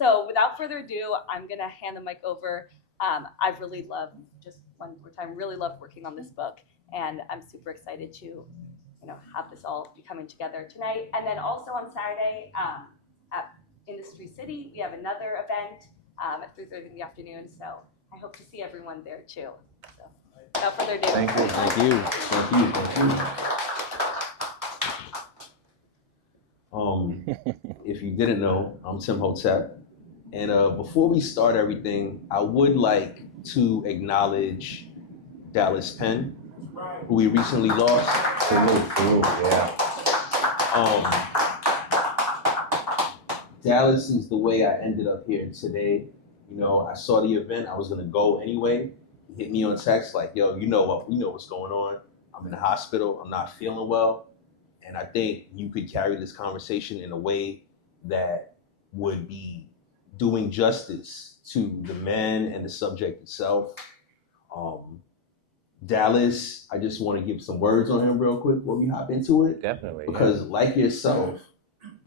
So without further ado, I'm gonna hand the mic over. I really love, just one more time, really love working on this book, and I'm super excited to, have this all be coming together tonight. And then also on Saturday at Industry City, we have another event at 3:30 in the afternoon. So I hope to see everyone there too. So without further ado. Thank you. Thank you. Thank you. Thank you. If you didn't know, I'm Timmhotep. And before we start everything, I would like to acknowledge Dallas Penn, who we recently lost. For real, yeah. Dallas is the way I ended up here today. I saw the event. I was gonna go anyway. He hit me on text like, "Yo, you know what's going on. I'm in the hospital. I'm not feeling well." And I think you could carry this conversation in a way that would be doing justice to the man and the subject itself. Dallas, I just want to give some words on him real quick before we hop into it. Definitely. Because like yourself,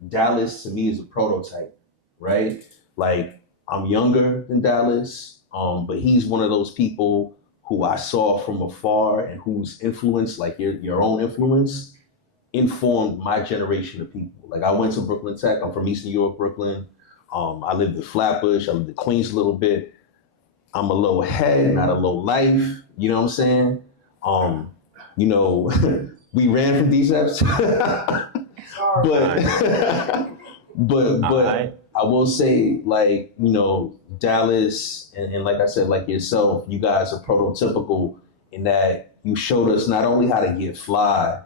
Dallas to me is a prototype, right? Like, I'm younger than Dallas, but he's one of those people who I saw from afar and whose influence, like your own influence, informed my generation of people. Like, I went to Brooklyn Tech. I'm from East New York, Brooklyn. I lived in Flatbush. I lived in Queens a little bit. I'm a low head, not a low life. You know what I'm saying? We ran from these apps. but I will say, like, Dallas and like I said, like yourself, you guys are prototypical in that you showed us not only how to get fly,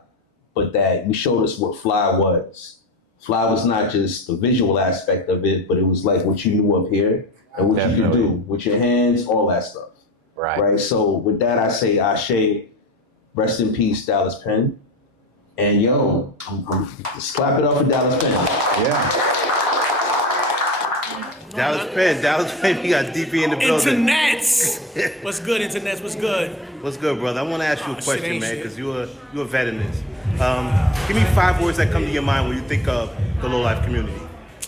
but that you showed us what fly was. Fly was not just the visual aspect of it, but it was like what you knew up here and what you could do with your hands, all that stuff. Right. So with that, I say Ashe, rest in peace, Dallas Penn. And just clap it up for Dallas Penn. Yeah. Dallas Penn, we got DP in the building. Internets! What's good, Internets? What's good? What's good, brother? I want to ask you a question, man, because you're a vet in this. Give me 5 words that come to your mind when you think of the low-life community.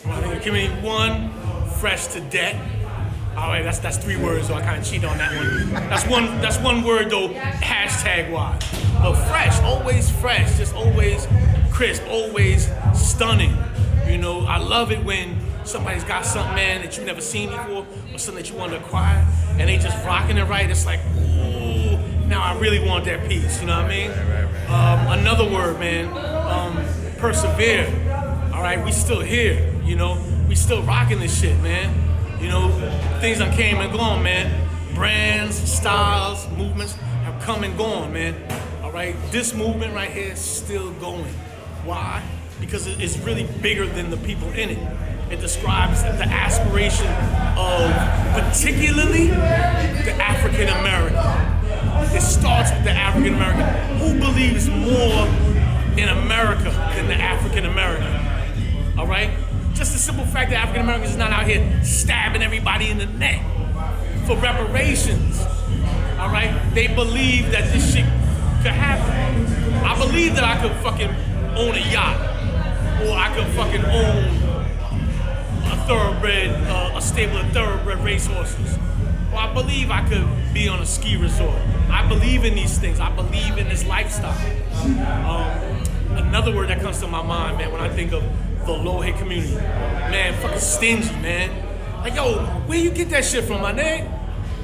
I think the community, 1, fresh to death. All right, that's 3 words, so I kind of cheated on that one. That's one word though, #wise. But fresh, just always crisp, always stunning. I love it when somebody's got something, man, that you've never seen before, or something that you want to acquire, and they just rocking it right. It's like, ooh, now I really want that piece. You know what I mean? Another word, man, persevere. All right, we still here. We still rocking this shit, man. Things that came and gone, man. Brands, styles, movements have come and gone, man. All right, this movement right here is still going. Why? Because it's really bigger than the people in it. It describes the aspiration of particularly the African American. It starts with the African American. Who believes more in America than the African American? All right? Just the simple fact that African Americans is not out here stabbing everybody in the neck for reparations. All right? They believe that this shit could happen. I believe that I could fucking own a yacht, or I could fucking own a stable of thoroughbred racehorses. Or I believe I could be on a ski resort. I believe in these things. I believe in this lifestyle. Another word that comes to my mind, man, when I think of the low-hit community, man, fucking stingy, man. Like, yo, where you get that shit from, my nigga?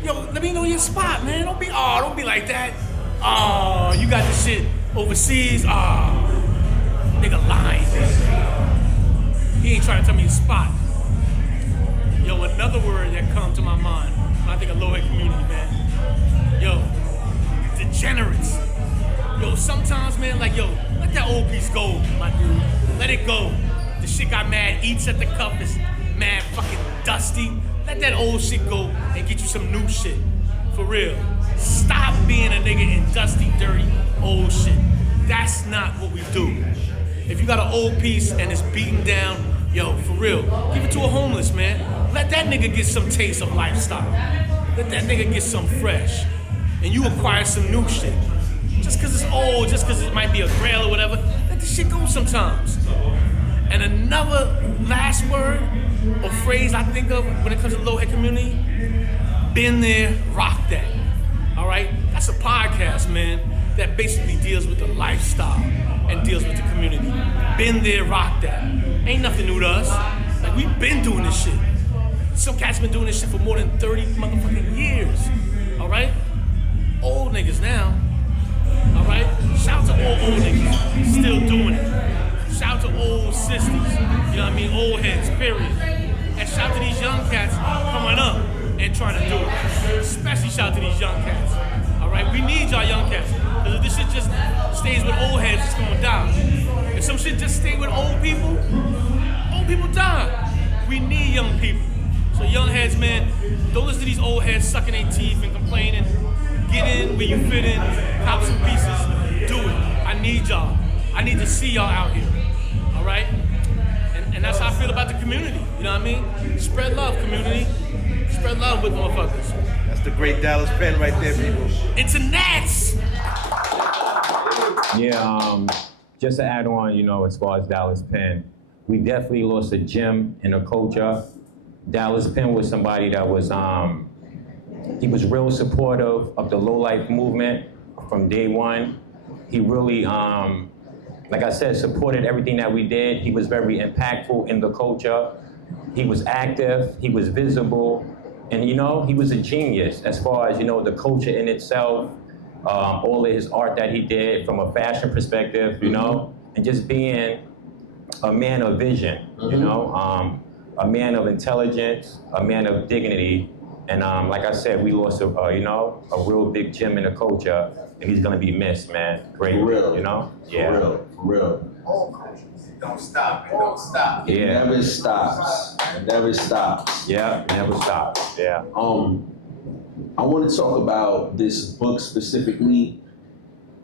Yo, let me know your spot, man. Don't be like that. Oh, you got this shit overseas. Oh, nigga lying. He ain't trying to tell me his spot. Yo, another word that comes to my mind when I think of low-hit community, man. Yo, degenerates. Yo, sometimes, man, like, yo, let that old piece go, my dude. Let it go. The shit got mad, eats at the cup, is mad fucking dusty. Let that old shit go and get you some new shit. For real. Stop being a nigga in dusty, dirty, old shit. That's not what we do. If you got an old piece and it's beaten down, yo, for real, give it to a homeless, man. Let that nigga get some taste of lifestyle. Let that nigga get some fresh. And you acquire some new shit. Just cause it's old, just cause it might be a grail or whatever, let the shit go sometimes. And another last word, or phrase I think of when it comes to the low head community, been there, rock that. All right? That's a podcast, man, that basically deals with the lifestyle and deals with the community. Been there, rock that. Ain't nothing new to us. Like, we've been doing this shit. Some cats been doing this shit for more than 30 motherfucking years. All right? Old niggas now. All right? Shout to all old niggas still doing it. Shout to old sisters. You know what I mean? Old heads, period. And shout to these young cats coming up and trying to do it. Especially shout to these young cats. All right? We need y'all young cats. Because if this shit just stays with old heads, it's gonna die. If some shit just stay with old people die. We need young people. So young heads, man, don't listen to these old heads sucking their teeth and complaining. Get in where you fit in, cop some pieces, do it. I need y'all. I need to see y'all out here, all right? And that's how I feel about the community, you know what I mean? Spread love, community. Spread love with motherfuckers. That's the great Dallas Penn right there, people. It's a Nats! Yeah, just to add on, you know, as far as Dallas Penn, we definitely lost a gem in the culture. Dallas Penn was somebody that was, he was real supportive of the low-life movement from day one. He really, like I said, supported everything that we did. He was very impactful in the culture. He was active, he was visible, and you know, he was a genius as far as, you know, the culture in itself, all of his art that he did from a fashion perspective, you know, and just being a man of vision, you know, a man of intelligence, a man of dignity, and like I said, we lost a you know, a real big gem in the culture, and he's gonna be missed, man. Great, For real. you know? For real. All cultures. Don't stop. It don't stop. It Yeah. never stops. It never stops. Yeah, never stop. Yeah. I want to talk about this book specifically,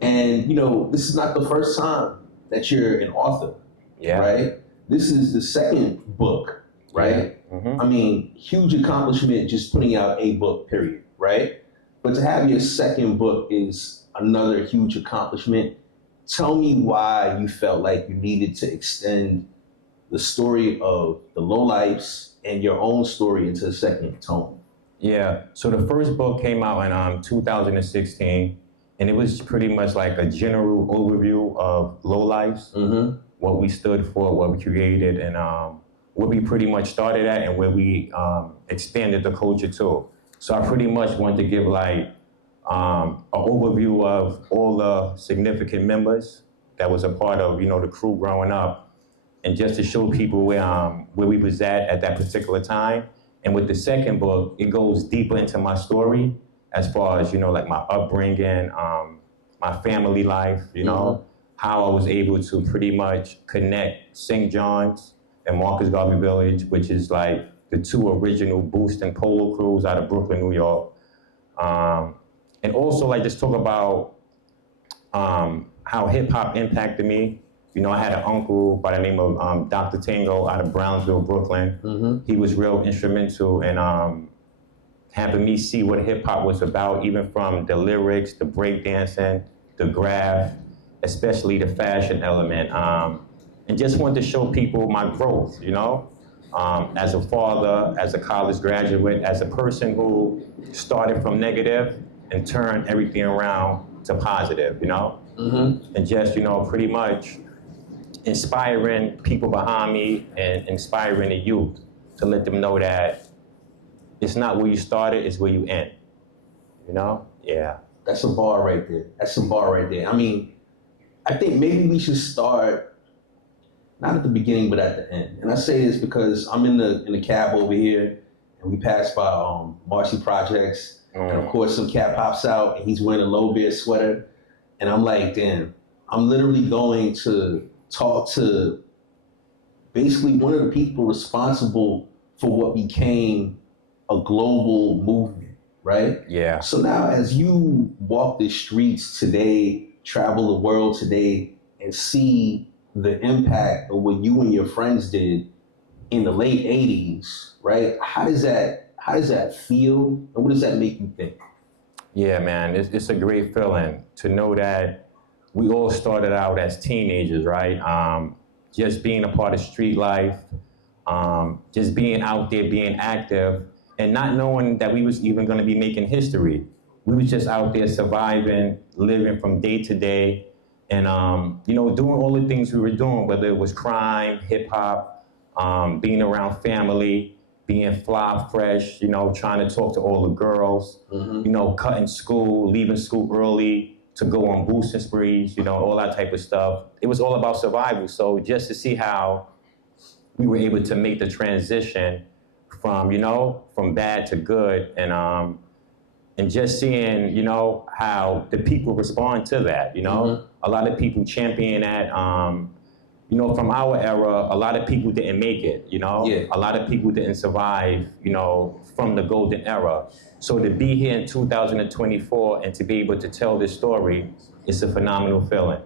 and you know, this is not the first time that you're an author, Yeah. right? This is the second book, right? Mm-hmm. I mean, huge accomplishment just putting out a book, period, right? But to have your second book is another huge accomplishment. Tell me why you felt like you needed to extend the story of the lowlifes and your own story into a second tome. Yeah, so the first book came out in 2016, and it was pretty much like a general overview of lowlifes, what we stood for, what we created, and where we pretty much started at and where we expanded the culture to. So I pretty much wanted to give like an overview of all the significant members that was a part of, you know, the crew growing up, and just to show people where we was at that particular time. And with the second book, it goes deeper into my story as far as, you know, like my upbringing, my family life, you know, how I was able to pretty much connect St. John's and Marcus Garvey Village, which is like the two original Boost and Polo crews out of Brooklyn, New York. And also like just talk about how hip hop impacted me. You know, I had an uncle by the name of Dr. Tango out of Brownsville, Brooklyn. He was real instrumental in having me see what hip hop was about, even from the lyrics, the breakdancing, the graph, especially the fashion element. And just wanted to show people my growth, you know? As a father, as a college graduate, as a person who started from negative and turned everything around to positive, you know? And just, you know, pretty much inspiring people behind me and inspiring the youth to let them know that it's not where you started, it's where you end, you know? Yeah. That's a bar right there. That's a bar right there. I mean, I think maybe we should start not at the beginning, but at the end. And I say this because I'm in the cab over here, and we pass by Marcy Projects, and of course some cat pops out, and he's wearing a low beard sweater, and I'm like, damn, I'm literally going to talk to basically one of the people responsible for what became a global movement, right? Yeah. So now as you walk the streets today, travel the world today, and see the impact of what you and your friends did in the late 80s, right? How does that feel, and what does that make you think? Yeah, man, it's a great feeling to know that we all started out as teenagers, right? Just being a part of street life, just being out there, being active, and not knowing that we was even going to be making history. We was just out there surviving, living from day to day, and doing all the things we were doing, whether it was crime, hip hop, being around family, being fly, fresh, trying to talk to all the girls, cutting school, leaving school early to go on boosting sprees, all that type of stuff. It was all about survival. So just to see how we were able to make the transition from bad to good, and just seeing, how the people respond to that, A lot of people champion that, from our era, a lot of people didn't make it, Yeah. A lot of people didn't survive, from the golden era. So to be here in 2024 and to be able to tell this story, it's a phenomenal feeling,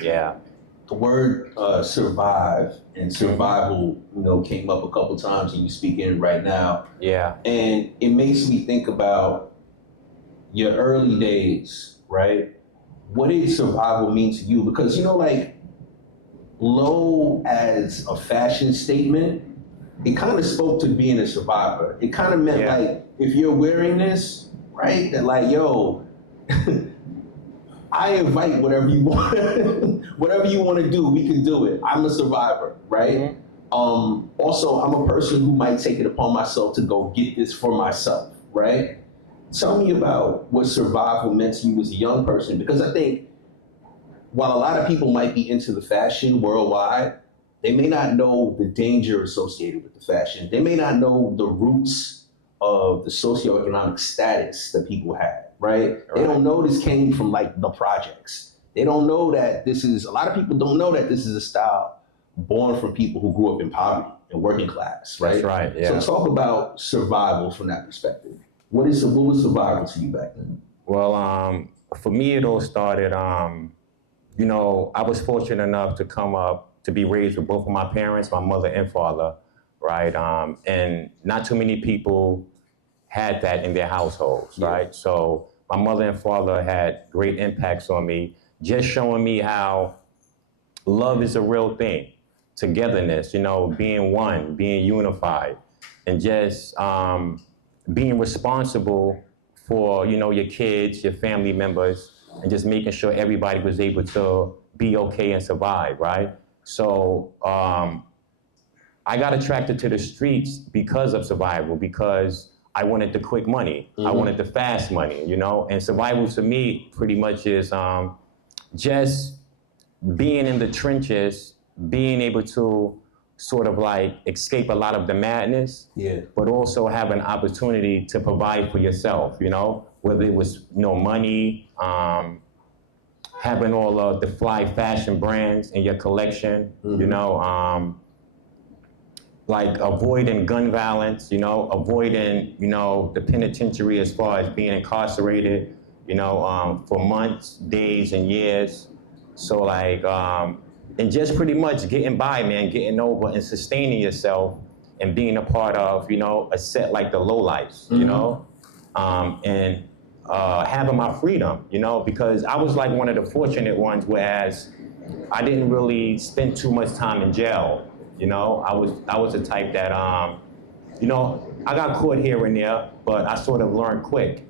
Yeah. The word survive and survival, came up a couple times and you speaking right now. Yeah. And it makes me think about your early days, right? What did survival mean to you? Because, low as a fashion statement, it kind of spoke to being a survivor. It kind of meant like, if you're wearing this, right, that like, yo, I invite whatever you want, whatever you want to do, we can do it. I'm a survivor, right? Also, I'm a person who might take it upon myself to go get this for myself, right? Tell me about what survival meant to you as a young person, because I think while a lot of people might be into the fashion worldwide, they may not know the danger associated with the fashion. They may not know the roots of the socioeconomic status that people had, right? They don't know this came from like the projects. They don't know that a lot of people don't know that this is a style born from people who grew up in poverty and working class, right? That's right, yeah. So talk about survival from that perspective. What was survival to you back then? Well, for me, it all started, I was fortunate enough to come up to be raised with both of my parents, my mother and father, right? And not too many people had that in their households, right? So my mother and father had great impacts on me, just showing me how love is a real thing, togetherness, being one, being unified, and just being responsible for, your kids, your family members, and just making sure everybody was able to be okay and survive, right? So I got attracted to the streets because of survival, because I wanted the quick money. I wanted the fast money, and survival to me pretty much is just being in the trenches, being able to sort of like escape a lot of the madness, but also have an opportunity to provide for yourself, whether it was, money, having all of the fly fashion brands in your collection, like avoiding gun violence, avoiding, the penitentiary as far as being incarcerated, for months, days, and years. So like, and just pretty much getting by, man, getting over and sustaining yourself and being a part of, a set like the Low Life, and having my freedom, because I was like one of the fortunate ones, whereas I didn't really spend too much time in jail. I was the type that, I got caught here and there, but I sort of learned quick.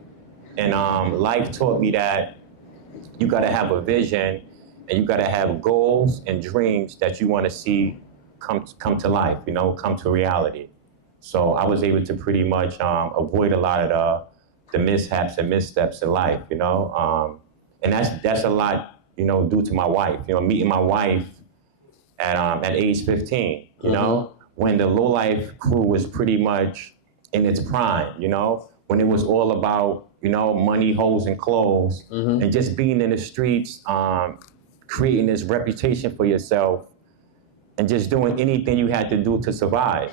And life taught me that you gotta have a vision and you gotta have goals and dreams that you wanna see come to life, come to reality. So I was able to pretty much avoid a lot of the mishaps and missteps in life, and that's a lot, due to my wife. Meeting my wife at age 15, when the Low Life crew was pretty much in its prime, when it was all about, money, hoes, and clothes, and just being in the streets, creating this reputation for yourself, and just doing anything you had to do to survive,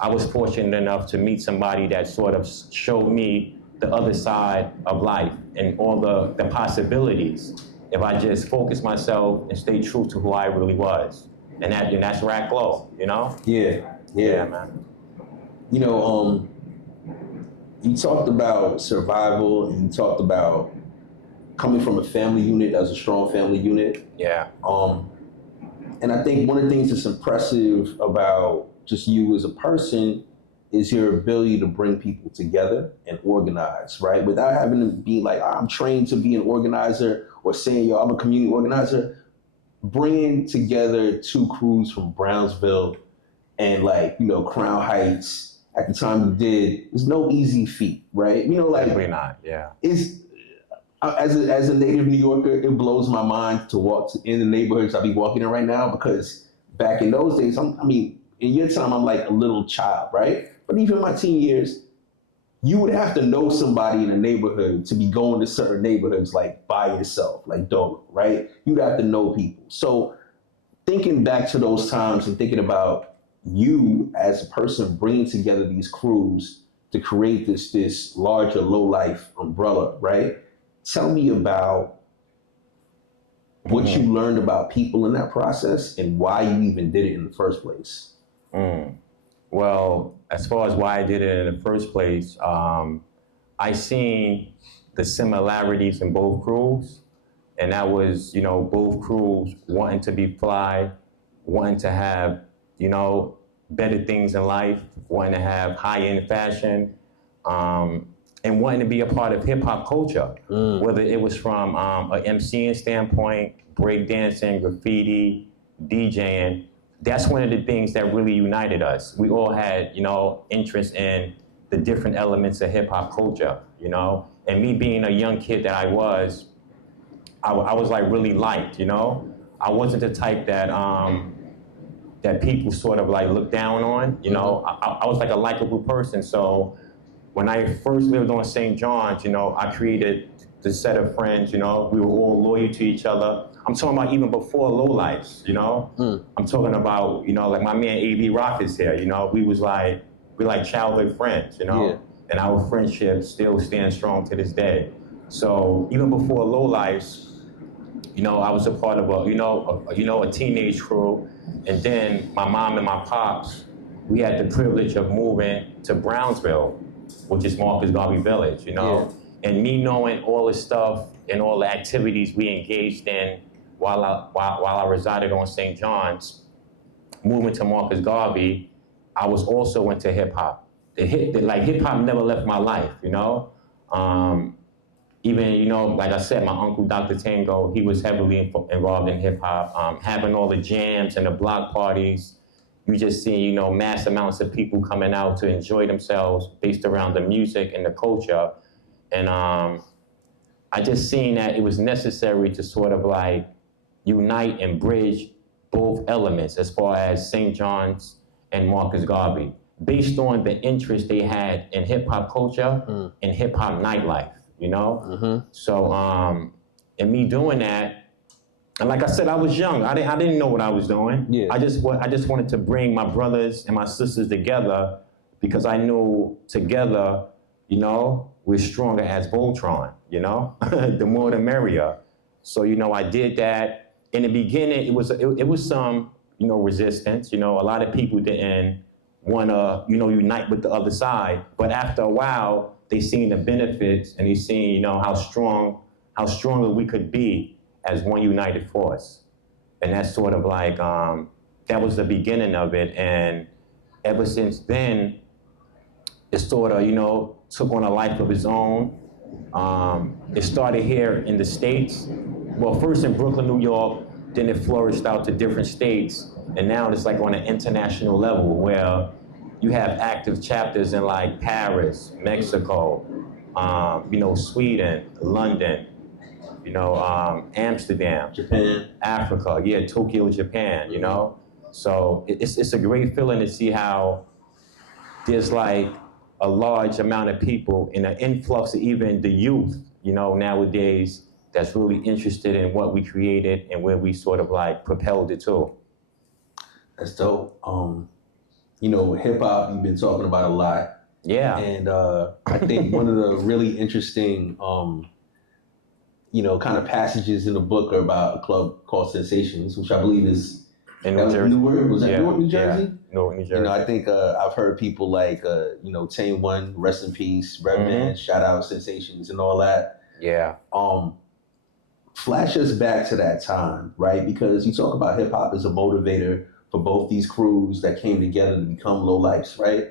I was fortunate enough to meet somebody that sort of showed me the other side of life and all the possibilities if I just focus myself and stay true to who I really was. And that's Rack-Lo, Yeah, man. You talked about survival and you talked about coming from a family unit as a strong family unit. Yeah. And I think one of the things that's impressive about just you as a person is your ability to bring people together and organize, right? Without having to be like, I'm trained to be an organizer or saying, yo, I'm a community organizer. Bringing together two crews from Brownsville and Crown Heights at the time you did is no easy feat, right? Definitely not, yeah. It's, as a native New Yorker, it blows my mind to walk in the neighborhoods I be walking in right now, because back in those days, in your time, I'm like a little child, right? But even in my teen years, you would have to know somebody in a neighborhood to be going to certain neighborhoods like by yourself, like Dover, right? You'd have to know people. So thinking back to those times and thinking about you as a person bringing together these crews to create this larger low-life umbrella, right? Tell me about what you learned about people in that process and why you even did it in the first place. Well, as far as why I did it in the first place, I seen the similarities in both crews, and that was, both crews wanting to be fly, wanting to have, better things in life, wanting to have high-end fashion, and wanting to be a part of hip-hop culture, whether it was from an MCing standpoint, breakdancing, graffiti, DJing. That's one of the things that really united us. We all had, interest in the different elements of hip-hop culture, And me being a young kid that I was like really liked, I wasn't the type that that people sort of like look down on, I was like a likable person. So when I first lived on St. John's, I created this set of friends, we were all loyal to each other. I'm talking about even before lowlifes, I'm talking about, like my man A.B. Rock is here, we're like childhood friends, and our friendship still stands strong to this day. So even before lowlifes, I was a part of a teenage crew, and then my mom and my pops, we had the privilege of moving to Brownsville, which is Marcus Garvey Village, and me knowing all the stuff and all the activities we engaged in while I resided on St. John's, moving to Marcus Garvey, I was also into hip hop. Hip hop never left my life, Even, like I said, my uncle, Dr. Tango, he was heavily involved in hip hop, having all the jams and the block parties. You just see, mass amounts of people coming out to enjoy themselves based around the music and the culture. And I just seen that it was necessary to sort of like unite and bridge both elements as far as St. John's and Marcus Garvey, based on the interest they had in hip hop culture and hip hop nightlife, So, in me doing that, and like I said, I was young. I didn't know what I was doing. Yeah. I just wanted to bring my brothers and my sisters together, because I knew together, we're stronger as Voltron, the more the merrier. So, I did that. In the beginning, it was some, resistance. A lot of people didn't want to, unite with the other side. But after a while, they seen the benefits, and they seen, how stronger we could be as one united force. And that's sort of like, that was the beginning of it. And ever since then, it sort of, took on a life of its own. It started here in the States. Well, first in Brooklyn, New York, then it flourished out to different states. And now it's like on an international level where you have active chapters in like Paris, Mexico, Sweden, London, Amsterdam, Japan, Africa, Tokyo, Japan, So it's a great feeling to see how there's like a large amount of people and an influx of even the youth, nowadays, that's really interested in what we created and where we sort of like propelled it to. That's dope. Hip hop, you've been talking about a lot. Yeah. And I think one of the really interesting, kind of passages in the book are about a club called Sensations, which I believe is in New Jersey. Newark? Was that Newark, New Jersey? Yeah. Newark, New Jersey. I think I've heard people like, Tame One, rest in peace, Redman, shout out Sensations and all that. Yeah. flash us back to that time, right? Because you talk about hip hop as a motivator for both these crews that came together to become lowlifes, right?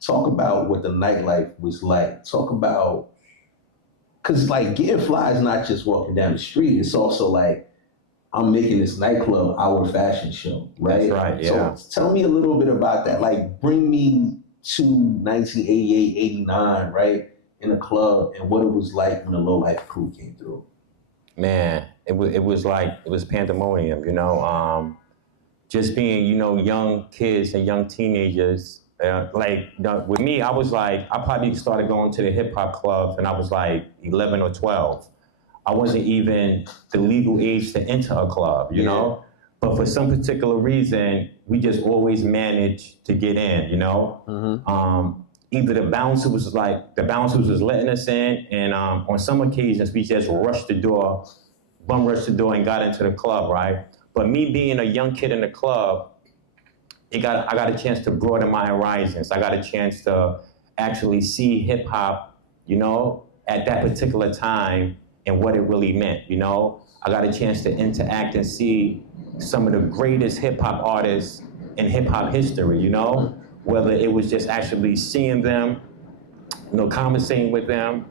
Talk about what the nightlife was like. Talk about, because like getting fly is not just walking down the street. It's also like, I'm making this nightclub our fashion show, right? That's right, yeah. So tell me a little bit about that. Like, bring me to 1988, 89, right? In a club and what it was like when the lowlife crew came through. Man, it was pandemonium, you know. Just being, you know, young kids and young teenagers. With me, I probably started going to the hip hop clubs when I was like 11 or 12. I wasn't even the legal age to enter a club, you know? But for some particular reason, we just always managed to get in, you know? Either the bouncers was letting us in, and on some occasions, we just bum rushed the door and got into the club, right? But me being a young kid in the club, I got a chance to broaden my horizons. I got a chance to actually see hip hop, you know, at that particular time and what it really meant, you know? I got a chance to interact and see some of the greatest hip hop artists in hip hop history, you know? Whether it was just actually seeing them, you know, conversating with them,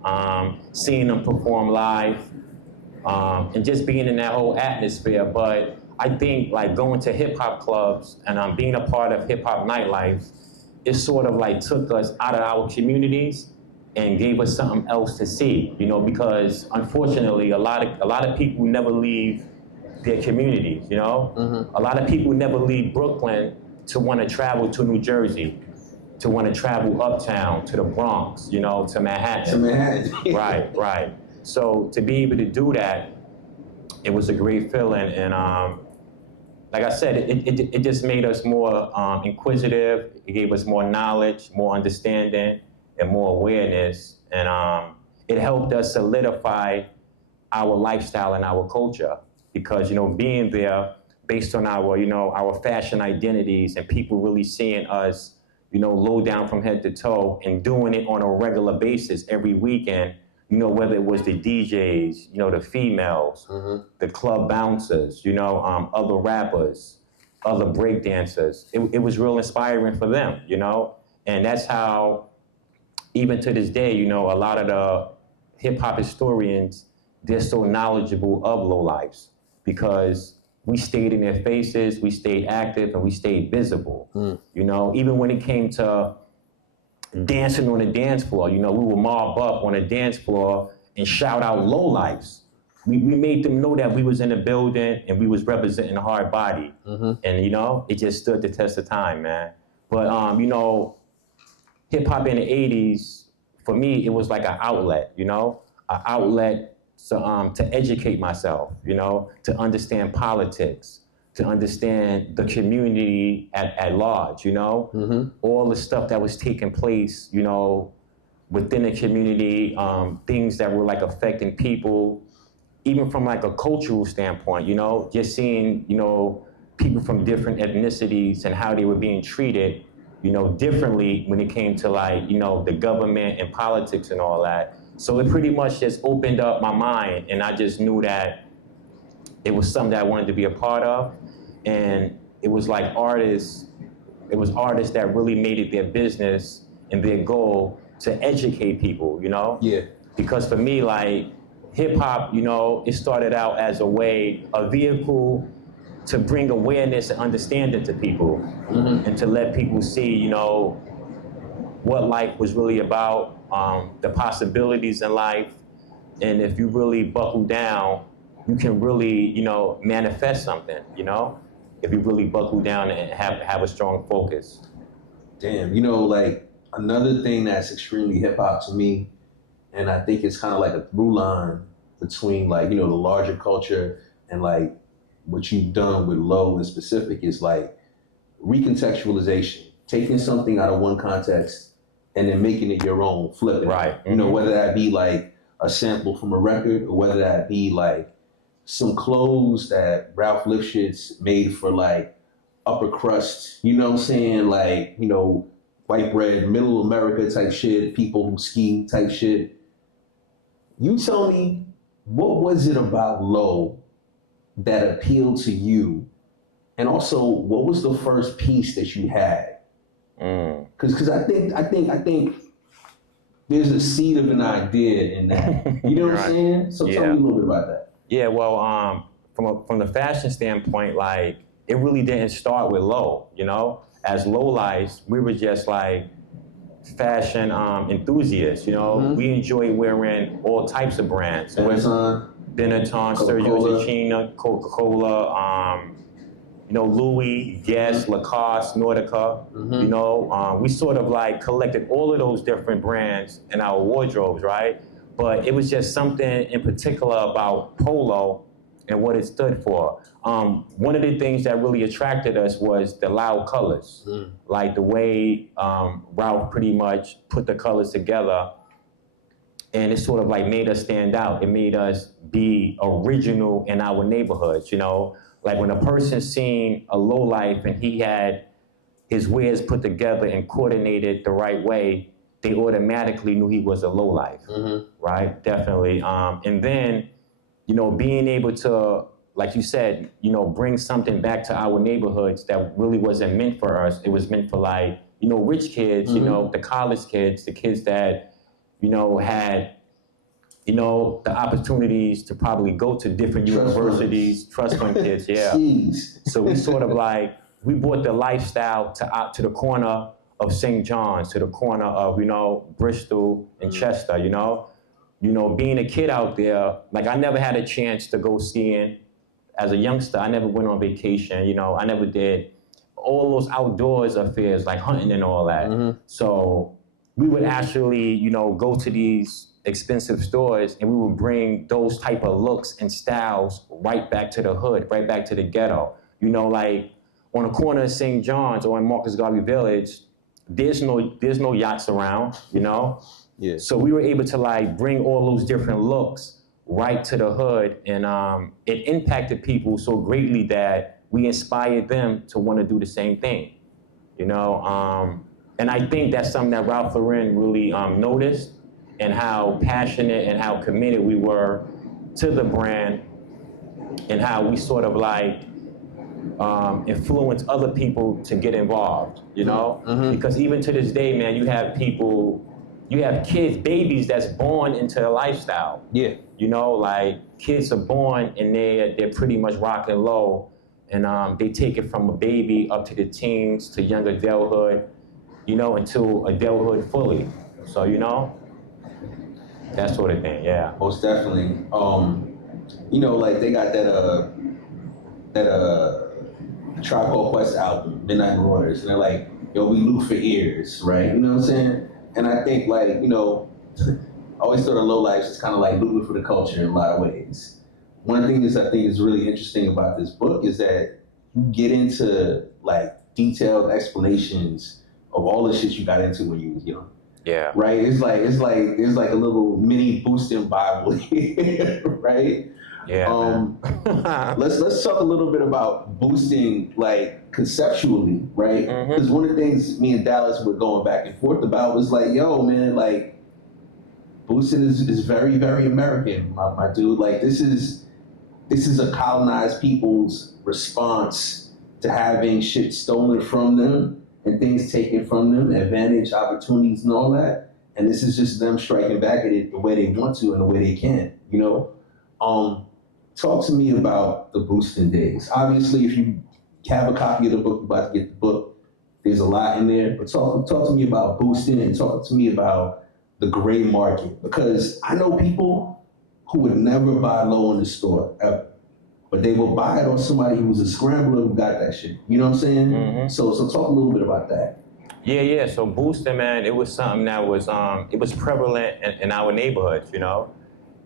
seeing them perform live, and just being in that whole atmosphere. But I think like going to hip hop clubs and being a part of hip hop nightlife, it sort of like took us out of our communities and gave us something else to see, you know, because unfortunately a lot of people never leave their communities, you know? A lot of people never leave Brooklyn to want to travel to New Jersey, to want to travel uptown, to the Bronx, you know, to Manhattan. Right. So to be able to do that, it was a great feeling. And like I said, it just made us more inquisitive. It gave us more knowledge, more understanding, and more awareness. And it helped us solidify our lifestyle and our culture. Because, you know, being there based on our, you know, our fashion identities and people really seeing us, you know, low down from head to toe and doing it on a regular basis every weekend, you know, whether it was the DJs, you know, the females, the club bouncers, you know, other rappers, other breakdancers. It was real inspiring for them, you know? And that's how, even to this day, you know, a lot of the hip hop historians, they're so knowledgeable of lowlifes because we stayed in their faces, we stayed active, and we stayed visible. You know, even when it came to dancing on the dance floor, you know, we would mob up on the dance floor and shout out lowlifes. We made them know that we was in the building and we was representing Hard Body. And, you know, it just stood the test of time, man. But, you know, hip hop in the 80s, for me, it was like an outlet, you know, an outlet to educate myself, you know, to understand politics, to understand the community at large, you know, all the stuff that was taking place, you know, within the community, things that were like affecting people, even from like a cultural standpoint, you know, just seeing, you know, people from different ethnicities and how they were being treated, you know, differently when it came to like, you know, the government and politics and all that. So it pretty much just opened up my mind, and I just knew that it was something that I wanted to be a part of. And it was like artists that really made it their business and their goal to educate people, you know? Yeah. Because for me, like, hip hop, you know, it started out as a vehicle to bring awareness and understanding to people, and to let people see, you know, what life was really about, the possibilities in life. And if you really buckle down, you can really, you know, manifest something, you know, if you really buckle down and have a strong focus. Damn, you know, like another thing that's extremely hip hop to me, and I think it's kind of like a through line between like, you know, the larger culture and like what you've done with Low in specific is like recontextualization, taking something out of one context and then making it your own, flipping. Right. You know, whether that be like a sample from a record or whether that be like some clothes that Ralph Lifshitz made for like upper crust, you know what I'm saying? Like, you know, white bread, middle America type shit, people who ski type shit. You tell me what was it about Low that appealed to you? And also, what was the first piece that you had? Because I think there's a seed of an idea in that. You know what I'm saying? So tell me a little bit about that. Yeah, well, from the fashion standpoint, like, it really didn't start with Low, you know? As Low Lives, we were just like fashion enthusiasts, you know? We enjoy wearing all types of brands. Benetton, Sergio Tacchino, Coca-Cola, you know, Louis, Guess, Lacoste, Nautica. You know, we sort of like collected all of those different brands in our wardrobes, right? But it was just something in particular about Polo and what it stood for. One of the things that really attracted us was the loud colors, like the way Ralph pretty much put the colors together, and it sort of like made us stand out. It made us be original in our neighborhoods, you know? Like when a person seen a Low Life and he had his wares put together and coordinated the right way, they automatically knew he was a Low Life, right? Definitely. And then, you know, being able to, like you said, you know, bring something back to our neighborhoods that really wasn't meant for us. It was meant for, like, you know, rich kids, you know, the college kids, the kids that, you know, had, you know, the opportunities to probably go to different universities, trust fund kids, So we sort of like, we brought the lifestyle to the corner of St. John's, to the corner of, you know, Bristol and Chester, you know? You know, being a kid out there, like, I never had a chance to go skiing. As a youngster, I never went on vacation, you know, I never did all those outdoors affairs, like hunting and all that. So we would actually, you know, go to these expensive stores and we would bring those type of looks and styles right back to the hood, right back to the ghetto. You know, like on the corner of St. John's or in Marcus Garvey Village, there's no yachts around, you know? So we were able to like bring all those different looks right to the hood, and it impacted people so greatly that we inspired them to want to do the same thing, you know? And I think that's something that Ralph Lauren really noticed, and how passionate and how committed we were to the brand, and how we sort of like influence other people to get involved, you know? Because even to this day, man, you have kids, babies that's born into the lifestyle. You know, like kids are born and they're pretty much rocking Low, and they take it from a baby up to the teens to young adulthood, you know, until adulthood fully. So, you know, that sort of thing, Most definitely. You know, like they got that Tribe Called Quest album, Midnight Marauders, and they're like, yo, we loot for ears, right? You know what I'm saying? And I think, like, you know, I always thought of Low Lives as kind of like looting for the culture in a lot of ways. One thing I think is really interesting about this book is that you get into like detailed explanations of all the shit you got into when you was young. Right? It's like a little mini boosting Bible here, right? Let's talk a little bit about boosting, like conceptually, right? Because one of the things me and Dallas were going back and forth about was like, yo, man, like boosting is very, very American, my dude. Like this is a colonized people's response to having shit stolen from them and things taken from them, advantage, opportunities, and all that. And this is just them striking back at it the way they want to and the way they can, you know? Talk to me about the boosting days. Obviously, if you have a copy of the book, you're about to get the book, there's a lot in there. But talk to me about boosting, and talk to me about the gray market. Because I know people who would never buy Low in the store, ever. But they will buy it on somebody who was a scrambler who got that shit. You know what I'm saying? So talk a little bit about that. Yeah. So boosting, man, it was something that was it was prevalent in our neighborhoods, you know?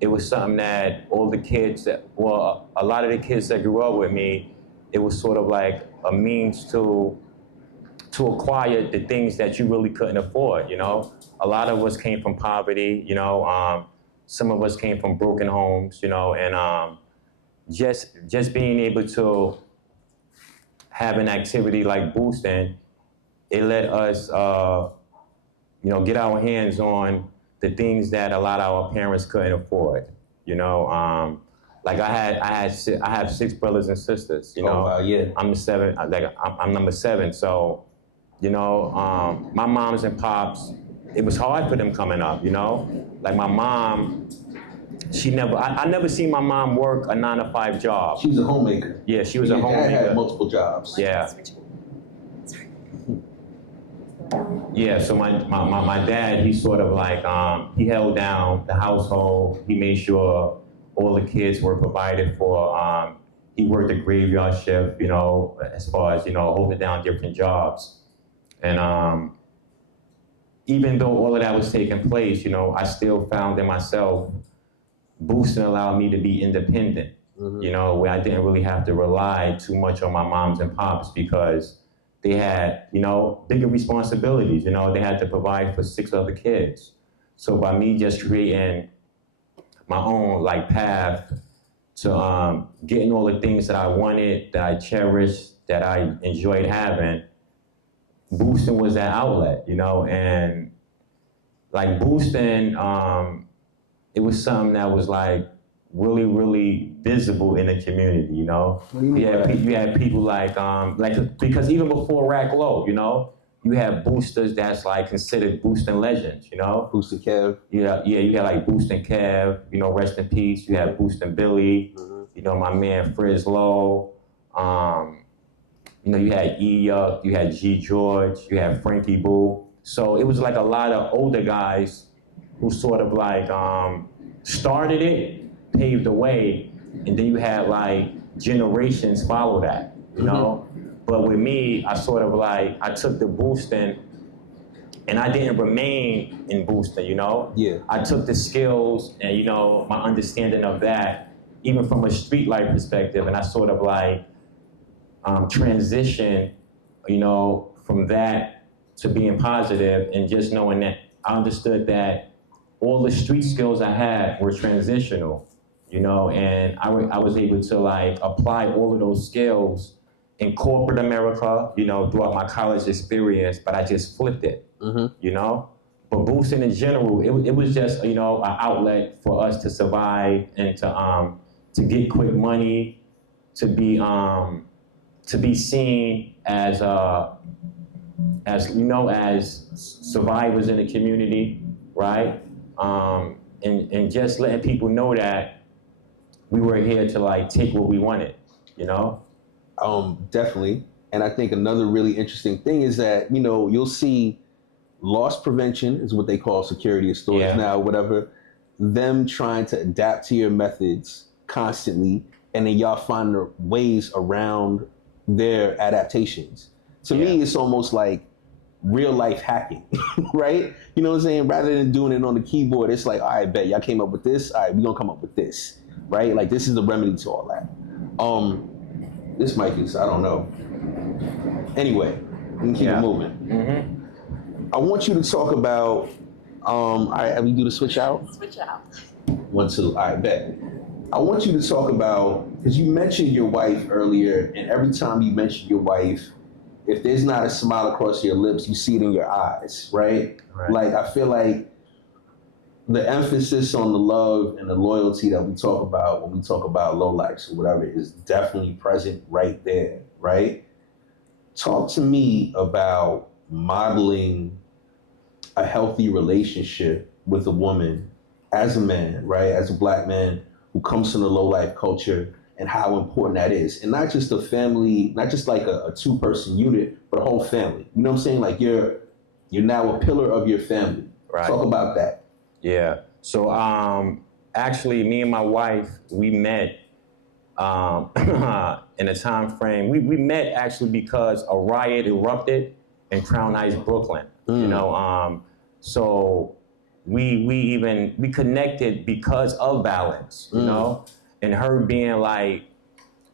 It was something that all the kids a lot of the kids that grew up with me, it was sort of like a means to acquire the things that you really couldn't afford, you know? A lot of us came from poverty, you know? Some of us came from broken homes, you know? And just being able to have an activity like boosting, it let us, you know, get our hands on the things that a lot of our parents couldn't afford, You know, like I have 6 brothers and sisters. You know, wow, yeah. I'm the 7. Like I'm number 7. So, you know, my moms and pops, it was hard for them coming up. You know, like my mom. I never seen my mom work a 9-to-5 job. She was a homemaker. Yeah, she was a Your dad homemaker. had multiple jobs. Yeah. Yeah, so my dad, he sort of like, he held down the household. He made sure all the kids were provided for. He worked a graveyard shift, you know, as far as, you know, holding down different jobs. And even though all of that was taking place, you know, I still found in myself, boosting allowed me to be independent, you know, where I didn't really have to rely too much on my moms and pops because they had, you know, bigger responsibilities. You know, they had to provide for 6 other kids. So by me just creating my own like path to getting all the things that I wanted, that I cherished, that I enjoyed having, boosting was that outlet, you know, and like boosting, it was something that was like really, really visible in the community, you know? You had people like because even before Rack-Lo, you know, you have boosters that's like considered boosting legends, you know? Boosting Kev. Yeah, you had like boosting Kev, you know, rest in peace. You had boosting Billy, you know, my man Frizz Low. You know, you had E-Yuck, you had G George, you had Frankie Boo. So it was like a lot of older guys who sort of like started it, paved the way, and then you had like generations follow that, you know? But with me, I sort of like, I took the boosting and I didn't remain in boosting, you know? Yeah. I took the skills and, you know, my understanding of that, even from a street life perspective, and I sort of like transitioned, you know, from that to being positive and just knowing that I understood that all the street skills I had were transitional, you know, and I was able to like apply all of those skills in corporate America, you know, throughout my college experience, but I just flipped it, you know? But boosting in general, it was just, you know, an outlet for us to survive and to get quick money, to be seen as you know, as survivors in the community, right? And just letting people know that we were here to like take what we wanted, you know? Definitely. And I think another really interesting thing is that, you know, you'll see loss prevention is what they call security of stores now, whatever, them trying to adapt to your methods constantly, and then y'all find ways around their adaptations. To me, it's almost like real life hacking, right? You know what I'm saying? Rather than doing it on the keyboard, it's like, all right, bet y'all came up with this. All right, we're gonna come up with this, right? Like this is the remedy to all that. This mic is, I don't know. Anyway, we can keep it moving. I want you to talk about, all right, we do the switch out? Switch out. 1, 2, all right, bet. I want you to talk about, because you mentioned your wife earlier, and every time you mention your wife, if there's not a smile across your lips, you see it in your eyes, right? Like, I feel like the emphasis on the love and the loyalty that we talk about when we talk about low lives or whatever is definitely present right there, right? Talk to me about modeling a healthy relationship with a woman as a man, right? As a Black man who comes from the low life culture, and how important that is. And not just a family, not just like a 2-person unit, but a whole family. You know what I'm saying? Like you're now a pillar of your family. Right. Talk about that. Yeah. So actually, me and my wife, we met in a time frame. We met actually because a riot erupted in Crown Heights, Brooklyn. You know, so we connected because of balance. You know, and her being like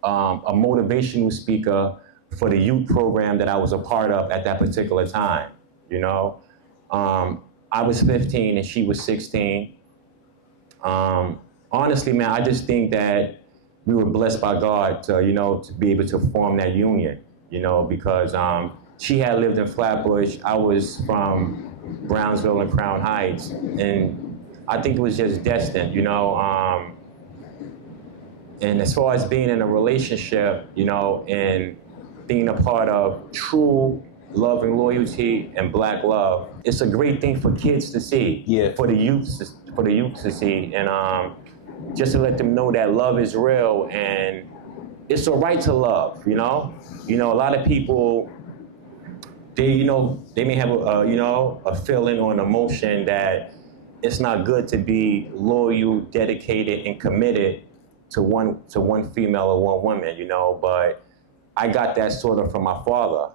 a motivational speaker for the youth program that I was a part of at that particular time. You know, I was 15 and she was 16. Honestly, man, I just think that we were blessed by God to, you know, to be able to form that union, you know, because she had lived in Flatbush. I was from Brownsville and Crown Heights. And I think it was just destined, you know. And as far as being in a relationship, you know, and being a part of true love and loyalty and Black love, it's a great thing for kids to see. Yeah. For the youth to see, and just to let them know that love is real and it's all right to love. You know, a lot of people, they may have a feeling or an emotion that it's not good to be loyal, dedicated, and committed to one female or one woman, but I got that sort of from my father,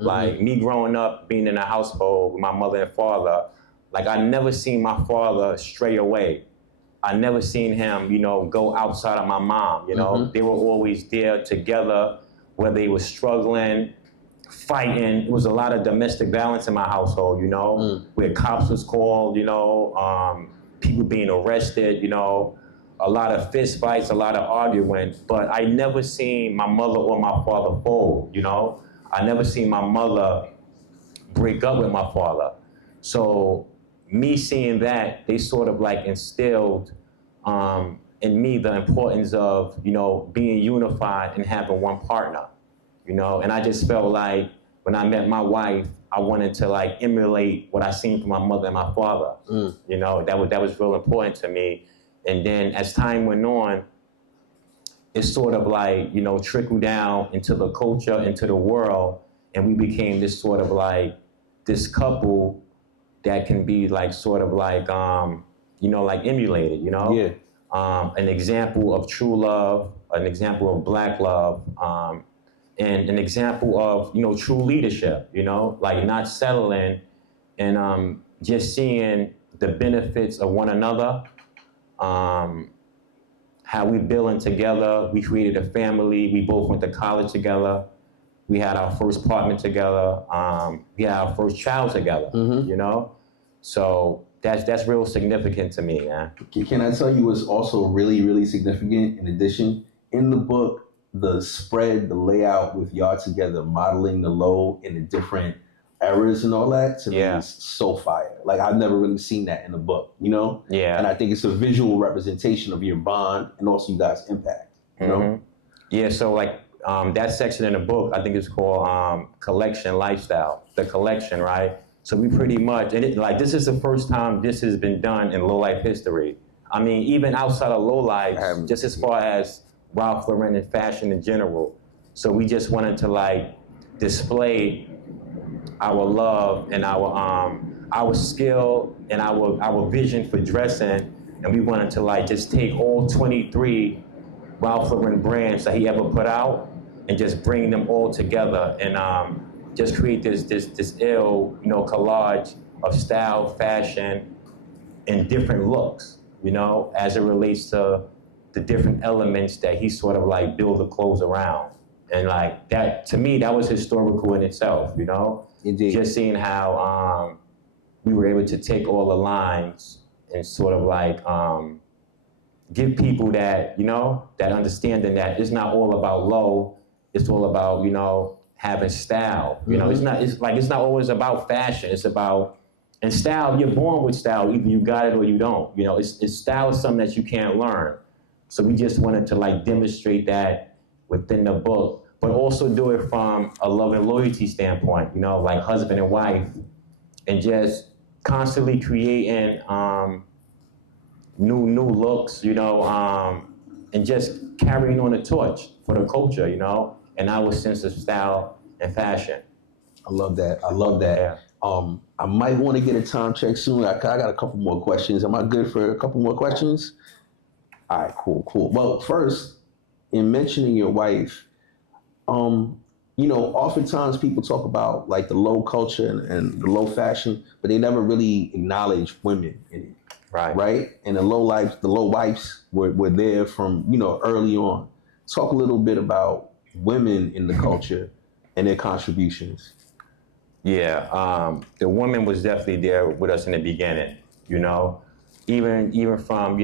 like me growing up, being in a household with my mother and father, like I never seen my father stray away. I never seen him, go outside of my mom, They were always there together, whether they were struggling, fighting. It was a lot of domestic violence in my household, where cops was called, people being arrested, a lot of fist fights, a lot of arguing, but I never seen my mother or my father fold, I never seen my mother break up with my father. So me seeing that, they sort of like instilled in me the importance of, being unified and having one partner, and I just felt like when I met my wife, I wanted to like emulate what I seen from my mother and my father, that was real important to me. And then as time went on, it sort of like, trickled down into the culture, into the world, and we became this sort of like, this couple that can be like, sort of like, like emulated, Yeah. An example of true love, an example of Black love, and an example of, true leadership, like not settling and just seeing the benefits of one another. How we building together, we created a family, we both went to college together, we had our first apartment together, we had our first child together, So that's real significant to me, man. Can I tell you what's also really, really significant in addition? In the book, the spread, the layout with y'all together, modeling the low in the different eras and all that, to me is so fire. Like I've never really seen that in the book, Yeah. And I think it's a visual representation of your bond and also you guys' impact, you know? Yeah, so like that section in the book, I think it's called Collection Lifestyle, the collection, right? So we pretty much, and this is the first time this has been done in low life history. I mean, even outside of low life, just as far as Ralph Lauren and fashion in general. So we just wanted to like display our love and our skill and our vision for dressing, and we wanted to like just take all 23 Ralph Lauren brands that he ever put out and just bring them all together and just create this ill, collage of style, fashion, and different looks, as it relates to the different elements that he sort of like build the clothes around. And like that, to me, that was historical in itself, Indeed. Just seeing how we were able to take all the lines and sort of like give people that, that understanding that it's not all about low, it's all about, having style. It's not always about fashion, it's about, and style, you're born with style, either you got it or you don't. It's style is something that you can't learn. So we just wanted to like demonstrate that within the book, but also do it from a love and loyalty standpoint, like husband and wife, and just constantly creating new looks, and just carrying on the torch for the culture, and our sense of style and fashion. I love that. Yeah. I might want to get a time check soon. I got a couple more questions. Am I good for a couple more questions? All right, cool. Well, first, in mentioning your wife, oftentimes people talk about like the low culture and the low fashion, but they never really acknowledge women in it. Right? And the low wives were there from, early on. Talk a little bit about women in the culture and their contributions. Yeah, the woman was definitely there with us in the beginning, even from,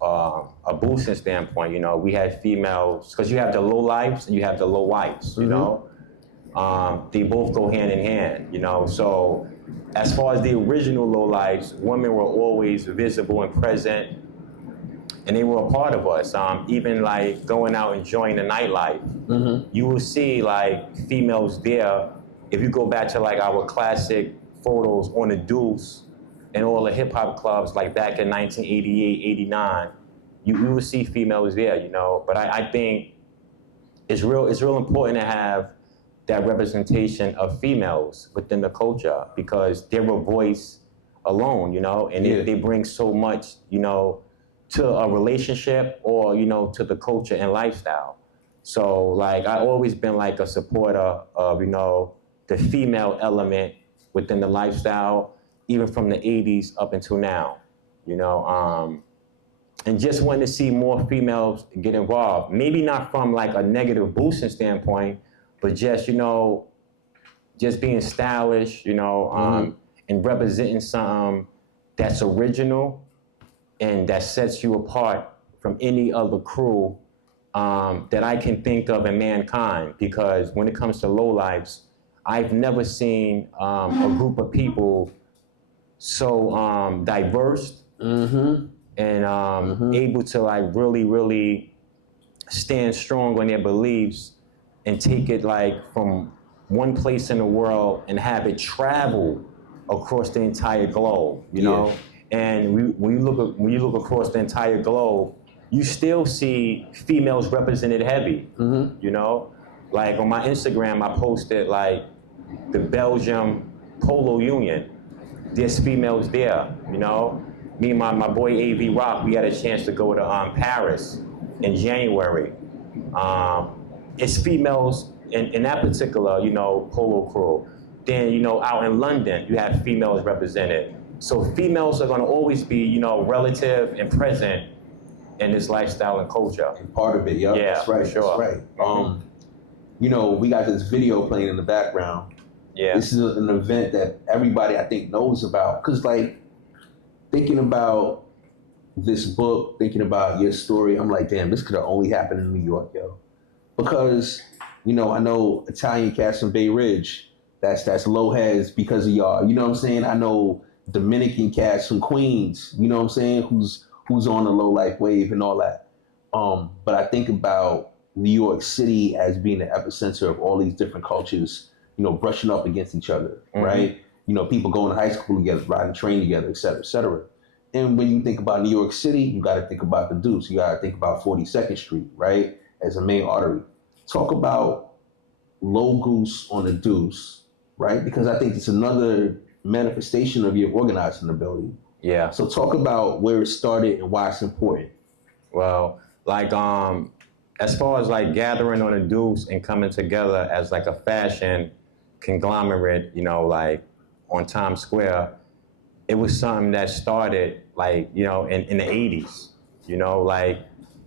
a boosting standpoint, we had females, because you have the low lives and you have the low wives, they both go hand in hand, so as far as the original low lives, women were always visible and present and they were a part of us. Even like going out enjoying the nightlife, you will see like females there. If you go back to like our classic photos on the Deuce and all the hip hop clubs like back in 1988, 89, you will see females there, you know. But I think it's real important to have that representation of females within the culture because they're a voice alone, you know, and they bring so much, you know, to a relationship or, you know, to the culture and lifestyle. So like I always been like a supporter of, you know, the female element within the lifestyle, even from the 80s up until now, you know, and just wanted to see more females get involved. Maybe not from like a negative boosting standpoint, but just, you know, just being stylish, you know, and representing something that's original and that sets you apart from any other crew that I can think of in mankind. Because when it comes to lowlifes, I've never seen a group of people so diverse and able to like really stand strong on their beliefs and take it like from one place in the world and have it travel across the entire globe, you know? And when you look across the entire globe, you still see females represented heavy, you know? Like on my Instagram, I posted like the Belgium Polo Union. There's females there, you know? Me and my boy AV Rock, we had a chance to go to Paris in January. It's females in that particular, you know, polo crew. Then, you know, out in London, you have females represented. So females are gonna always be, you know, relative and present in this lifestyle and culture. And part of it, yeah, that's right, for sure. that's right. You know, we got this video playing in the background. Yeah. This is an event that everybody I think knows about. Cause like, thinking about this book, thinking about your story, I'm like, damn, this could have only happened in New York, yo. Because, you know, I know Italian cats from Bay Ridge, that's low heads because of y'all. You know what I'm saying? I know Dominican cats from Queens, you know what I'm saying, who's on the low life wave and all that. But I think about New York City as being the epicenter of all these different cultures, you know, brushing up against each other, right? You know, people going to high school together, riding train together, et cetera, et cetera. And when you think about New York City, you got to think about the Deuce. You got to think about 42nd Street, right, as a main artery. Talk about Low Goose on the Deuce, right? Because I think it's another manifestation of your organizing ability. Yeah. So talk about where it started and why it's important. Well, like as far as like gathering on the Deuce and coming together as like a fashion conglomerate, you know, like on Times Square, it was something that started like, you know, in the 80s, you know, like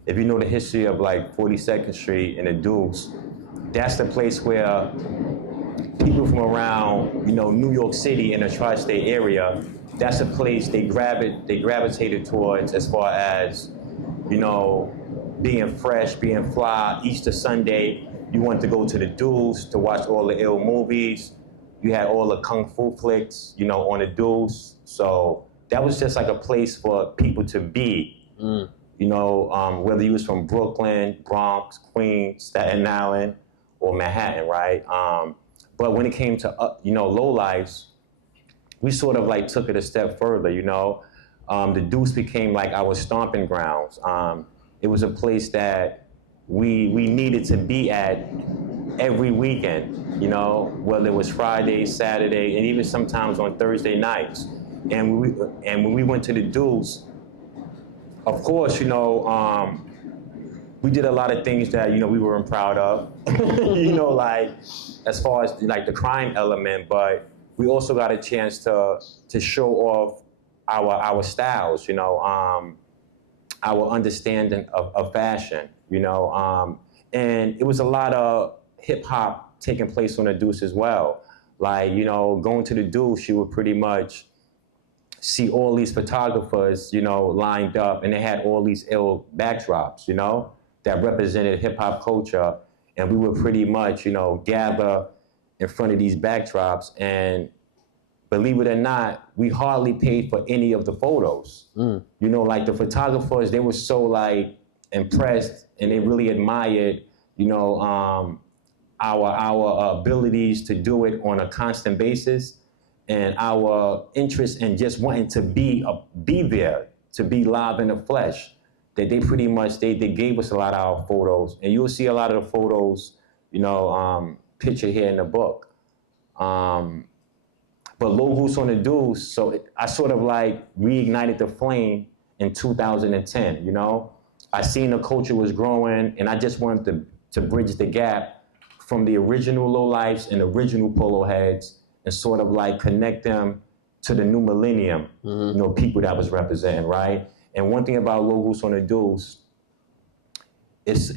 if you know the history of like 42nd Street and the Deuce, that's the place where people from around, you know, New York City and the tri-state area, that's a place they gravitated towards as far as, you know, being fresh, being fly. Easter Sunday, you wanted to go to the Deuce to watch all the ill movies. You had all the kung fu flicks, you know, on the Deuce. So that was just like a place for people to be, you know, whether you was from Brooklyn, Bronx, Queens, Staten Island, or Manhattan, right? But when it came to, you know, lowlifes, we sort of like took it a step further, you know. The Deuce became like our stomping grounds. It was a place that we needed to be at every weekend, you know, whether it was Friday, Saturday, and even sometimes on Thursday nights. And when we went to the Deuce, of course, you know, we did a lot of things that, you know, we weren't proud of, you know, like as far as like the crime element, but we also got a chance to show off our styles, you know, our understanding of fashion, you know, and it was a lot of hip hop taking place on the Deuce as well. Like, you know, going to the Deuce, you would pretty much see all these photographers, you know, lined up, and they had all these ill backdrops, you know, that represented hip hop culture. And we would pretty much, you know, gather in front of these backdrops and believe it or not, we hardly paid for any of the photos. You know, like the photographers, they were so like impressed and they really admired, you know, our abilities to do it on a constant basis, and our interest in just wanting to be there, to be live in the flesh. That they pretty much they gave us a lot of our photos, and you'll see a lot of the photos, you know, pictured here in the book. But Low Goose on the Deuce, so I sort of like reignited the flame in 2010, you know? I seen the culture was growing, and I just wanted to bridge the gap from the original lowlifes and original polo heads and sort of like connect them to the new millennium, you know, people that was representing, right? And one thing about Low Goose on the Deuce, it's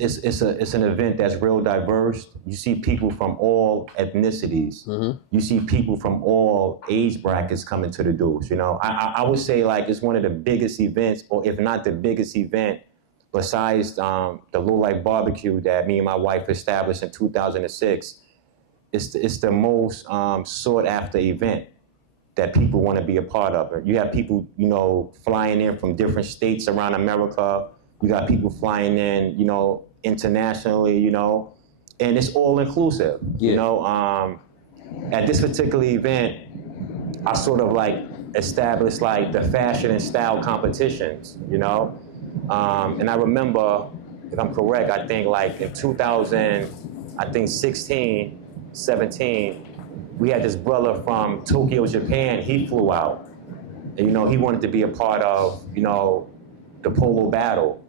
an event that's real diverse. You see people from all ethnicities. You see people from all age brackets coming to the Deuce. You know, I would say like it's one of the biggest events, or if not the biggest event, besides the Low Life Barbecue that me and my wife established in 2006. It's the most sought after event that people want to be a part of. You have people, you know, flying in from different states around America. You got people flying in, you know, internationally, you know, and it's all inclusive. You know, at this particular event, I sort of like established like the fashion and style competitions, you know, and I remember, if I'm correct, I think like in 2016, 17, we had this brother from Tokyo, Japan. He flew out, and, you know, he wanted to be a part of, you know, the polo battle.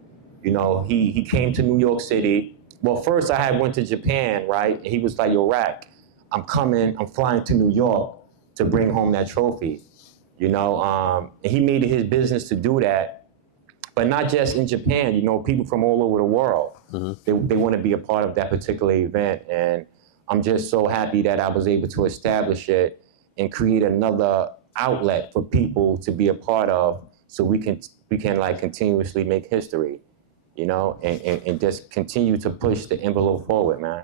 You know, he came to New York City. Well, first I had went to Japan, right? And he was like, yo, Rack, I'm flying to New York to bring home that trophy. You know, and he made it his business to do that. But not just in Japan, you know, people from all over the world, they want to be a part of that particular event. And I'm just so happy that I was able to establish it and create another outlet for people to be a part of, so we can like continuously make history, you know, and just continue to push the envelope forward, man.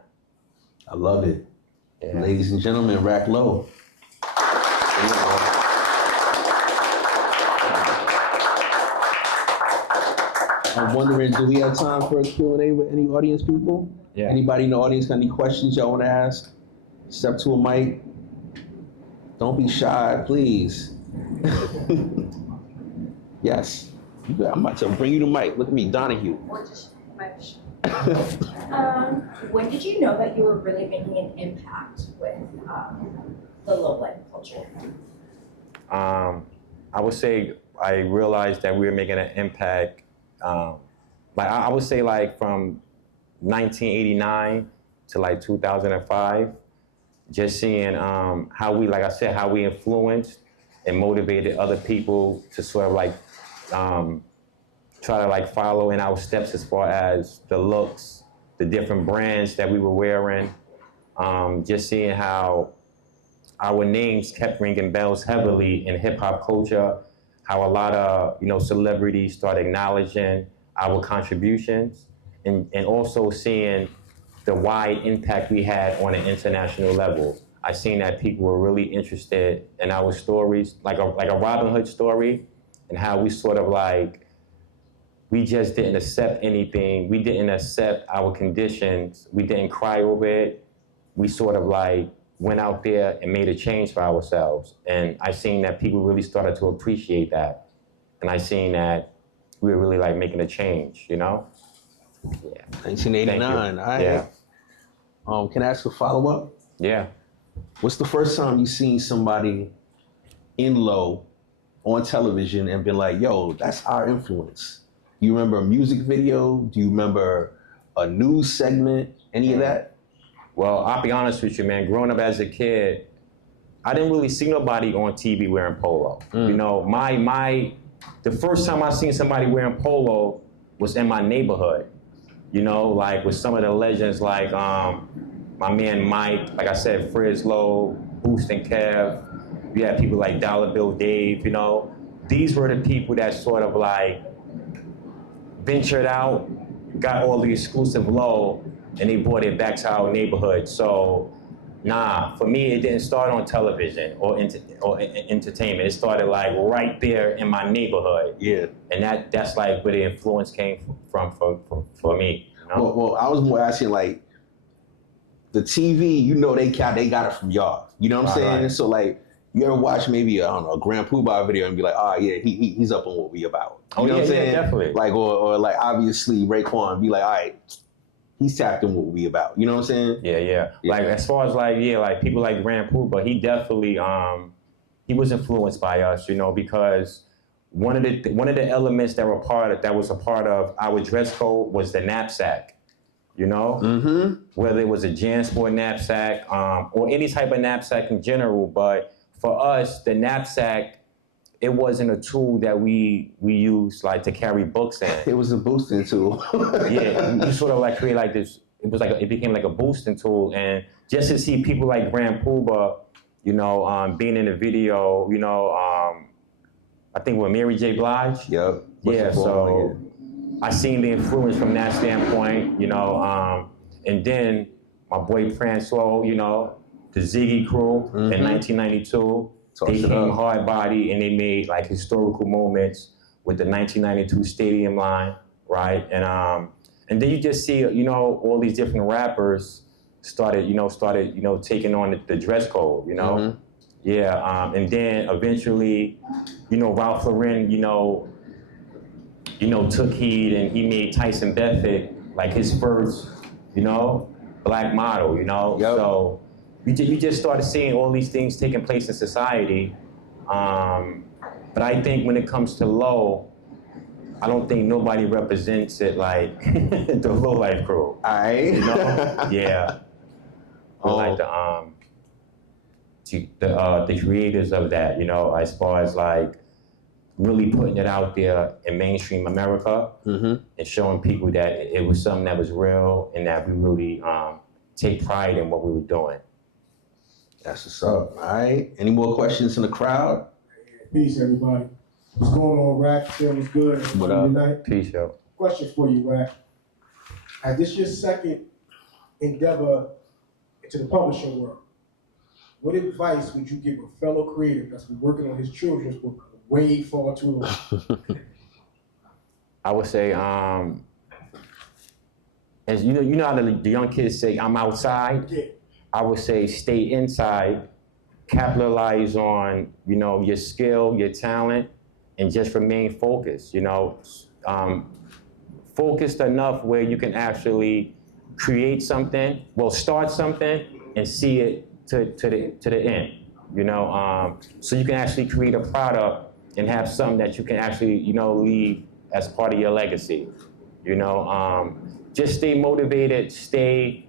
I love it. Yeah. Ladies and gentlemen, Rack-Lo. I'm wondering, do we have time for a Q&A with any audience people? Yeah. Anybody in the audience got any questions y'all want to ask? Step to a mic. Don't be shy, please. Yes. I'm about to bring you the mic. Look at me, Donahue. Or just When did you know that you were really making an impact with the low life culture? I would say I realized that we were making an impact. Like I would say, like from 1989 to like 2005, just seeing how we, like I said, how we influenced and motivated other people to sort of like try to like follow in our steps as far as the looks, the different brands that we were wearing, just seeing how our names kept ringing bells heavily in hip hop culture, how a lot of, you know, celebrities started acknowledging our contributions, and also seeing the wide impact we had on an international level. I seen that people were really interested in our stories, like a Robin Hood story, and how we sort of like, we just didn't accept anything. We didn't accept our conditions. We didn't cry over it. We sort of like went out there and made a change for ourselves. And I seen that people really started to appreciate that. And I seen that we were really like making a change, you know? Yeah. 1989, all right. Yeah. Can I ask a follow-up? Yeah. What's the first time you seen somebody in low on television and been like, yo, that's our influence? You remember a music video? Do you remember a news segment? Any of that? Well, I'll be honest with you, man. Growing up as a kid, I didn't really see nobody on TV wearing polo. You know, the first time I seen somebody wearing polo was in my neighborhood. You know, like with some of the legends, like my man Mike, like I said, Frizz Low, Boost and Kev. We had people like Dollar Bill Dave, you know. These were the people that sort of like ventured out, got all the exclusive low, and they brought it back to our neighborhood. So Nah, for me, it didn't start on television or entertainment. It started like right there in my neighborhood. Yeah. And that's like where the influence came from for me. You know? Well, I was more asking like the TV. You know, they got it from y'all. You know what I'm saying? Right. So like, you ever watch maybe a Grand Poobah video and be like, oh yeah, he's up on what we about. You know what I'm saying? Yeah, definitely. Like or like obviously Raekwon be like, all right, he's tapped in what we about. You know what I'm saying? Yeah. Like as far as like people like Grand Poobah, he definitely he was influenced by us, you know, because one of the elements that was a part of our dress code was the knapsack. You know, whether it was a JanSport knapsack or any type of knapsack in general, but for us, the knapsack, it wasn't a tool that we used like to carry books in. It was a boosting tool. Yeah, you sort of like create like this. It became like a boosting tool, and just to see people like Grand Poobah, you know, being in the video, you know, I think with Mary J. Blige. Yep. Yeah, so I seen the influence from that standpoint, you know, and then my boy Francois, you know, the Ziggy Crew in 1992. They came hard body and they made like historical moments with the 1992 stadium line, right? And then you just see, you know, all these different rappers started taking on the dress code, you know? Yeah, and then eventually, you know, Ralph Lauren, you know, took heed and he made Tyson Beckford like his first, you know, black model, you know? Yep. So you just started seeing all these things taking place in society. But I think when it comes to low, I don't think nobody represents it like the Low Life crew. Aight. You know? Yeah. Like the creators of that, you know, as far as like really putting it out there in mainstream America and showing people that it was something that was real and that we really take pride in what we were doing. That's what's up. All right. Any more questions in the crowd? Peace, everybody. What's going on, Rack? Feeling good. What up? Tonight. Peace, yo. Question for you, Rack. As this your second endeavor into the publishing world, what advice would you give a fellow creative that's been working on his children's book way far too long? I would say, as you know how the young kids say, I'm outside. Yeah. I would say stay inside, capitalize on, you know, your skill, your talent, and just remain focused, you know. Focused enough where you can actually create something, start something and see it to the end, you know. So you can actually create a product and have something that you can actually, you know, leave as part of your legacy, you know. Just stay motivated, stay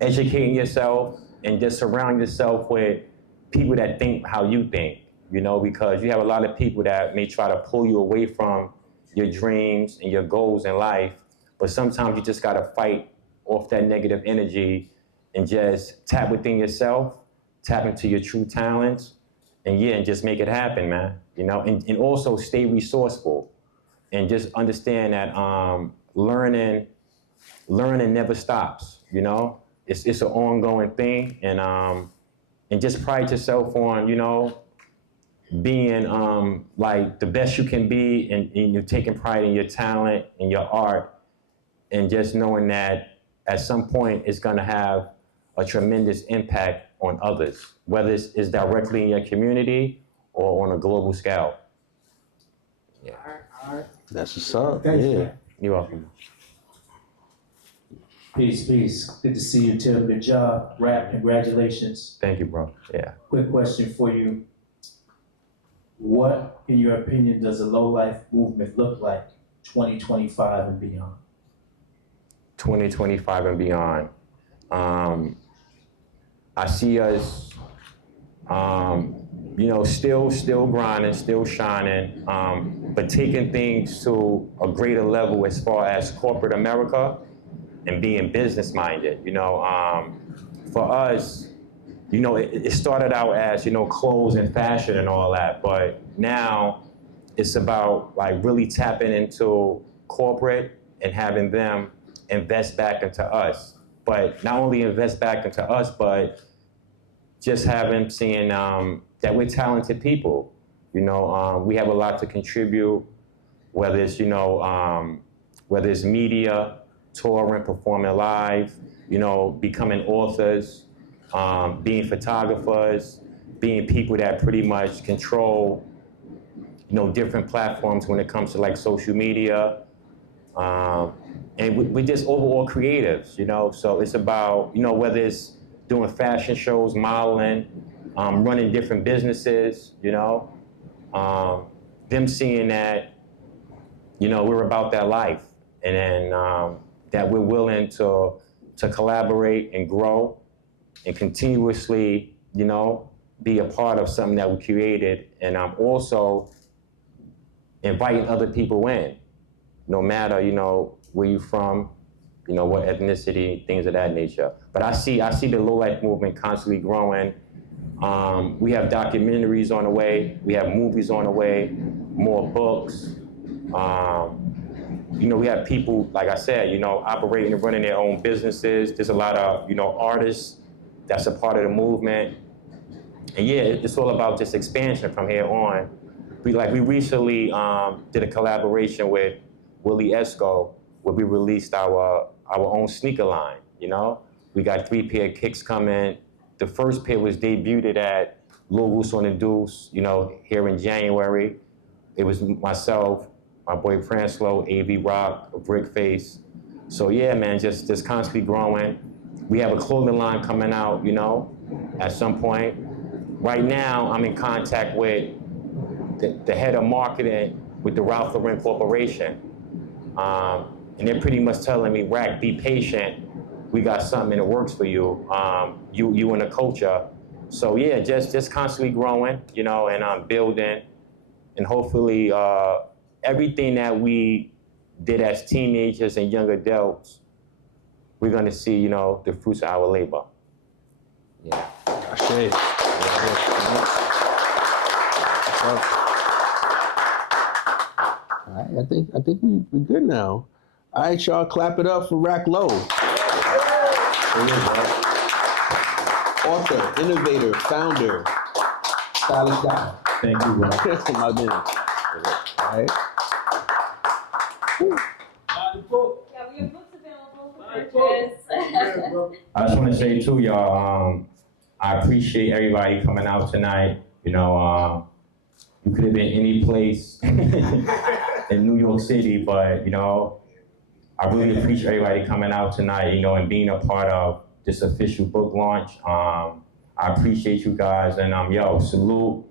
educating yourself, and just surround yourself with people that think how you think, you know, because you have a lot of people that may try to pull you away from your dreams and your goals in life, but sometimes you just gotta fight off that negative energy and just tap within yourself, tap into your true talents, and just make it happen, man, you know, and also stay resourceful and just understand that learning never stops, you know. It's an ongoing thing, and just pride yourself on, you know, being like the best you can be, and you're taking pride in your talent and your art, and just knowing that at some point it's gonna have a tremendous impact on others, whether it's directly in your community or on a global scale. Yeah. All right. That's what's up. Thanks, Yeah. man. You're welcome. Peace. Good to see you, Tim. Good job. Rap, congratulations. Thank you, bro. Yeah. Quick question for you. What, in your opinion, does a low-life movement look like 2025 and beyond? 2025 and beyond. I see us, you know, still grinding, still shining, but taking things to a greater level as far as corporate America and being business-minded. You know, for us, you know, it started out as, you know, clothes and fashion and all that, but now it's about like really tapping into corporate and having them invest back into us but not only invest back into us, but just seeing that we're talented people. We have a lot to contribute, whether it's, whether it's media, touring, performing live, becoming authors, being photographers, being people that pretty much control, different platforms when it comes to like social media. And we're just overall creatives, so it's about, whether it's doing fashion shows, modeling, running different businesses, them seeing that, we're about that life, and then that we're willing to collaborate and grow and continuously, be a part of something that we created, and also inviting other people in, no matter, where you're from, what ethnicity, things of that nature. But I see the low life movement constantly growing. We have documentaries on the way. We have movies on the way, more books. We have people, like I said, operating and running their own businesses. There's a lot of, artists that's a part of the movement. And yeah, it's all about just expansion from here on. We recently did a collaboration with Willie Esco, where we released our own sneaker line, We got 3 pair of kicks coming. The first pair was debuted at Lil Goose on the Deuce, here in January. It was myself, my boy Pranslow, AV Rock, Brickface. So yeah, man, just constantly growing. We have a clothing line coming out, at some point. Right now, I'm in contact with the head of marketing with the Ralph Lauren Corporation. And they're pretty much telling me, Rack, be patient. We got something in the works for you. You and the culture. So yeah, just constantly growing, and building. And hopefully everything that we did as teenagers and young adults, we're gonna see, the fruits of our labor. Yeah. All right, I think we're good now. All right, y'all, clap it up for Rack-Lo. Author, innovator, founder, stylish guy. Thank you, bro. My man. All right. Yeah, we have books available for purchase. I just want to say too, y'all, I appreciate everybody coming out tonight. You could have been any place in New York City, but, I really appreciate everybody coming out tonight, and being a part of this official book launch. I appreciate you guys, and salute,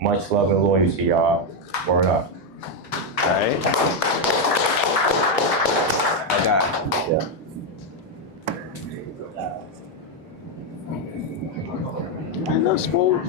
much love and loyalty, y'all. Word up. All right. I got it. Yeah. I know, smooth.